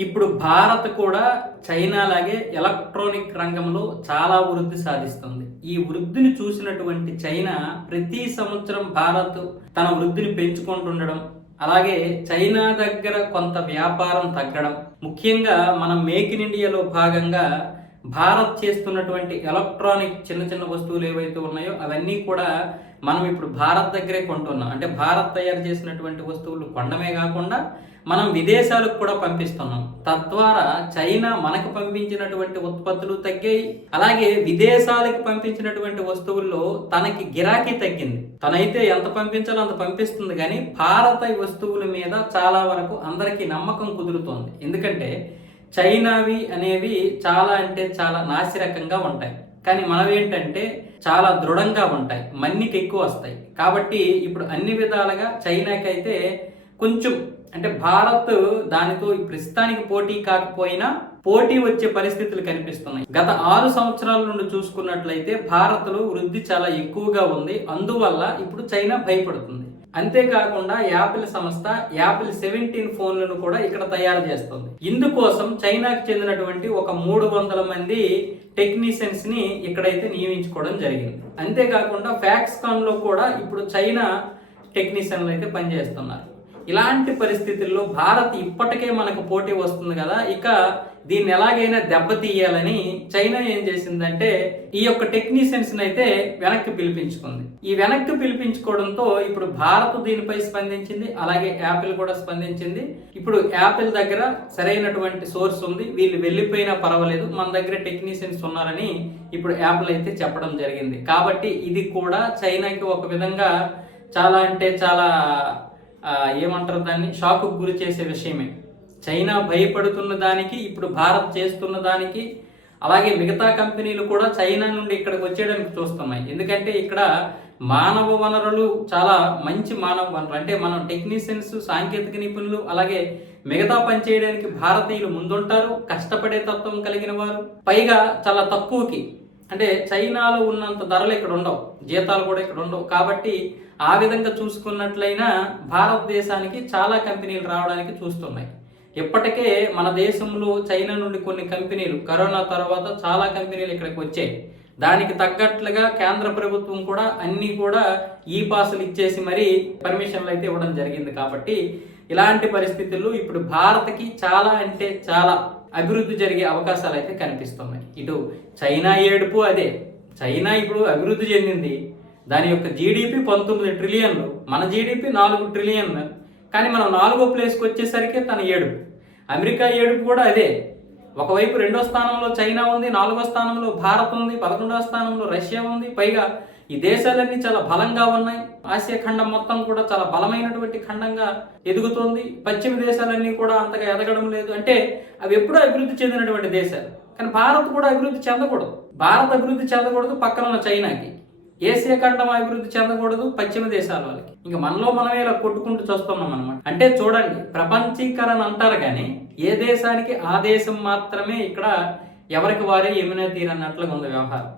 ఇప్పుడు భారత్ కూడా చైనా లాగే ఎలక్ట్రానిక్ రంగంలో చాలా వృద్ధి సాధిస్తుంది. ఈ వృద్ధిని చూసినటువంటి చైనా ప్రతి సంవత్సరం భారత్ తన వృద్ధిని పెంచుకుంటుండడం అలాగే చైనా దగ్గర కొంత వ్యాపారం తగ్గడం. ముఖ్యంగా మనం మేక్ ఇన్ ఇండియాలో భాగంగా భారత్ చేస్తున్నటువంటి ఎలక్ట్రానిక్ చిన్న చిన్న వస్తువులు ఏవైతే ఉన్నాయో అవన్నీ కూడా మనం ఇప్పుడు భారత్ దగ్గరే కొంటున్నాం. అంటే భారత్ తయారు చేసినటువంటి వస్తువులు కొండమే కాకుండా మనం విదేశాలకు కూడా పంపిస్తున్నాం. తద్వారా చైనా మనకు పంపించినటువంటి ఉత్పత్తులు తగ్గాయి. అలాగే విదేశాలకు పంపించినటువంటి వస్తువుల్లో తనకి గిరాకీ తగ్గింది. తనైతే ఎంత పంపించాలో అంత పంపిస్తుంది కానీ భారత వస్తువుల మీద చాలా వరకు అందరికీ నమ్మకం కుదురుతోంది. ఎందుకంటే చైనావి అనేవి చాలా అంటే చాలా నాసిరకంగా ఉంటాయి. కానీ మనవి ఏంటంటే చాలా దృఢంగా ఉంటాయి. మన్నికి ఎక్కువ వస్తాయి. కాబట్టి ఇప్పుడు అన్ని విధాలుగా చైనాకి అయితే కొంచెం అంటే భారత్ దానితో ప్రస్తుతానికి పోటీ కాకపోయినా పోటీ వచ్చే పరిస్థితులు కనిపిస్తున్నాయి. గత ఆరు సంవత్సరాల నుండి చూసుకున్నట్లయితే భారత్లో వృద్ధి చాలా ఎక్కువగా ఉంది. అందువల్ల ఇప్పుడు చైనా భయపడుతుంది. అంతేకాకుండా యాపిల్ సంస్థ యాపిల్ సెవెంటీన్ ఫోన్లను కూడా ఇక్కడ తయారు చేస్తుంది. ఇందుకోసం చైనాకు చెందినటువంటి ఒక మూడు వందల మంది టెక్నీషియన్స్ని ఇక్కడైతే నియమించుకోవడం జరిగింది. అంతేకాకుండా ఫ్యాక్స్కాన్లో కూడా ఇప్పుడు చైనా టెక్నీషియన్లు అయితే పనిచేస్తున్నారు. ఇలాంటి పరిస్థితుల్లో భారత్ ఇప్పటికే మనకు పోటీ వస్తుంది కదా ఇక దీన్ని ఎలాగైనా దెబ్బతీయాలని చైనా ఏం చేసిందంటే ఈ యొక్క టెక్నీషియన్స్ అయితే వెనక్కి పిలిపించుకుంది. ఈ వెనక్కి పిలిపించుకోవడంతో ఇప్పుడు భారత్ దీనిపై స్పందించింది అలాగే యాపిల్ కూడా స్పందించింది. ఇప్పుడు యాపిల్ దగ్గర సరైనటువంటి సోర్స్ ఉంది వీళ్ళు వెళ్ళిపోయినా పర్వాలేదు మన దగ్గర టెక్నీషియన్స్ ఉన్నారని ఇప్పుడు యాపిల్ అయితే చెప్పడం జరిగింది. కాబట్టి ఇది కూడా చైనాకి ఒక విధంగా చాలా అంటే చాలా ఏమంటారు దాన్ని? షాకు గురి చేసే విషయమే. చైనా భయపడుతున్న దానికి ఇప్పుడు భారత్ చేస్తున్న దానికి అలాగే మిగతా కంపెనీలు కూడా చైనా నుండి ఇక్కడికి వచ్చేయడానికి చూస్తున్నాయి. ఎందుకంటే ఇక్కడ మానవ వనరులు చాలా మంచి మానవ వనరులు అంటే మనం టెక్నీషియన్స్ సాంకేతిక నిపుణులు అలాగే మిగతా పని చేయడానికి భారతీయులు ముందుంటారు. కష్టపడే తత్వం కలిగిన వారు. పైగా చాలా తక్కువకి అంటే చైనాలో ఉన్నంత ధరలు ఇక్కడ ఉండవు జీతాలు కూడా ఇక్కడ ఉండవు. కాబట్టి ఆ విధంగా చూసుకున్నట్లయినా భారతదేశానికి చాలా కంపెనీలు రావడానికి చూస్తున్నాయి. ఇప్పటికే మన దేశంలో చైనా నుండి కొన్ని కంపెనీలు కరోనా తర్వాత చాలా కంపెనీలు ఇక్కడికి వచ్చాయి. దానికి తగ్గట్లుగా కేంద్ర ప్రభుత్వం కూడా అన్నీ కూడా ఈ పాసులు ఇచ్చేసి మరీ పర్మిషన్లు అయితే ఇవ్వడం జరిగింది. కాబట్టి ఇలాంటి పరిస్థితుల్లో ఇప్పుడు భారత్కి చాలా అంటే చాలా అభివృద్ధి జరిగే అవకాశాలు అయితే కనిపిస్తున్నాయి. ఇటు చైనా ఏడుపు అదే. చైనా ఇప్పుడు అభివృద్ధి చెందింది. దాని యొక్క జీడిపి పంతొమ్మిది ట్రిలియన్లు మన జీడిపి నాలుగు ట్రిలియన్లు. కానీ మనం నాలుగో ప్లేస్కి వచ్చేసరికి తన ఏడుపు. అమెరికా ఏడుపు కూడా అదే. ఒకవైపు రెండో స్థానంలో చైనా ఉంది నాలుగో స్థానంలో భారత్ ఉంది పదకొండవ స్థానంలో రష్యా ఉంది పైగా ఈ దేశాలన్నీ చాలా బలంగా ఉన్నాయి. ఆసియా ఖండం మొత్తం కూడా చాలా బలమైనటువంటి ఖండంగా ఎదుగుతోంది. పశ్చిమ దేశాలన్నీ కూడా అంతగా ఎదగడం లేదు. అంటే అవి ఎప్పుడూ అభివృద్ధి చెందినటువంటి దేశాలు. కానీ భారత్ కూడా అభివృద్ధి చెందకూడదు. భారత్ అభివృద్ధి చెందకూడదు పక్కన ఉన్న చైనాకి. ఏసియా ఖండం అభివృద్ధి చెందకూడదు పశ్చిమ దేశాల వాళ్ళకి. ఇంకా మనలో మనమే ఇలా కొట్టుకుంటూ చూస్తున్నాం అనమాట అంటే చూడండి ప్రపంచీకరణ అంటారు కానీ ఏ దేశానికి ఆ దేశం మాత్రమే ఇక్కడ ఎవరికి వారే ఎమినా తీరన్నట్లుగా ఉంది వ్యవహారం.